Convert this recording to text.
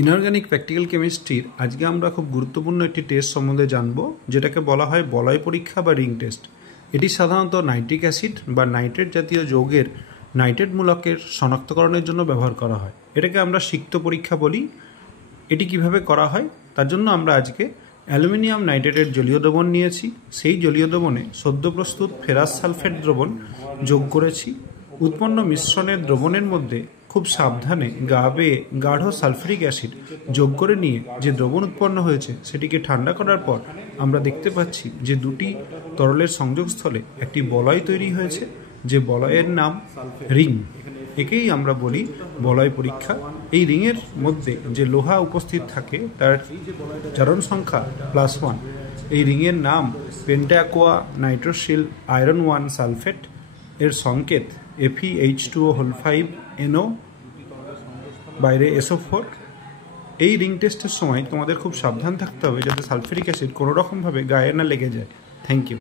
Inorganic practical কেমিস্ট্রির আজকে আমরা খুব গুরুত্বপূর্ণ একটি টেস্ট সম্বন্ধে জানব, যেটাকে বলা হয় বলয় পরীক্ষা বা রিং টেস্ট। এটি সাধারণত নাইট্রিক অ্যাসিড বা নাইট্রেট জাতীয় যৌগের নাইট্রেট মূলকের শনাক্তকরণের জন্য ব্যবহার করা হয়। এটাকে আমরা সিক্ত পরীক্ষা বলি। এটি কিভাবে করা হয় তার জন্য আমরা আজকে অ্যালুমিনিয়াম নাইট্রেটের জলীয় দ্রবণ নিয়েছি। সেই জলীয় দ্রবণে সদ্য প্রস্তুত ফেরাস সালফেট দ্রবণ যোগ করেছি। উৎপন্ন মিশ্রণের দ্রবণের মধ্যে খুব সাবধানে গা বেয়ে গাঢ় সালফারিক অ্যাসিড যোগ করে নিয়ে যে দ্রবণ উৎপন্ন হয়েছে সেটিকে ঠান্ডা করার পর আমরা দেখতে পাচ্ছি যে দুটি তরলের সংযোগস্থলে একটি বলয় তৈরি হয়েছে, যে বলয়ের নাম রিং। একেই আমরা বলি বলয় পরীক্ষা। এই রিংয়ের মধ্যে যে লোহা উপস্থিত থাকে তার চারণ সংখ্যা +1। এই রিংয়ের নাম পেন্টাকোয়া নাইট্রোসিল আয়রন 1 সালফেট। এর সংকেত Fe2O5NO, বাইরে SO4। এই রিং টেস্টের সময় তোমাদের খুব সাবধান থাকতে হবে যাতে সালফারিক অ্যাসিড কোনো রকমভাবে গায়ে না লেগে যায়। Thank you.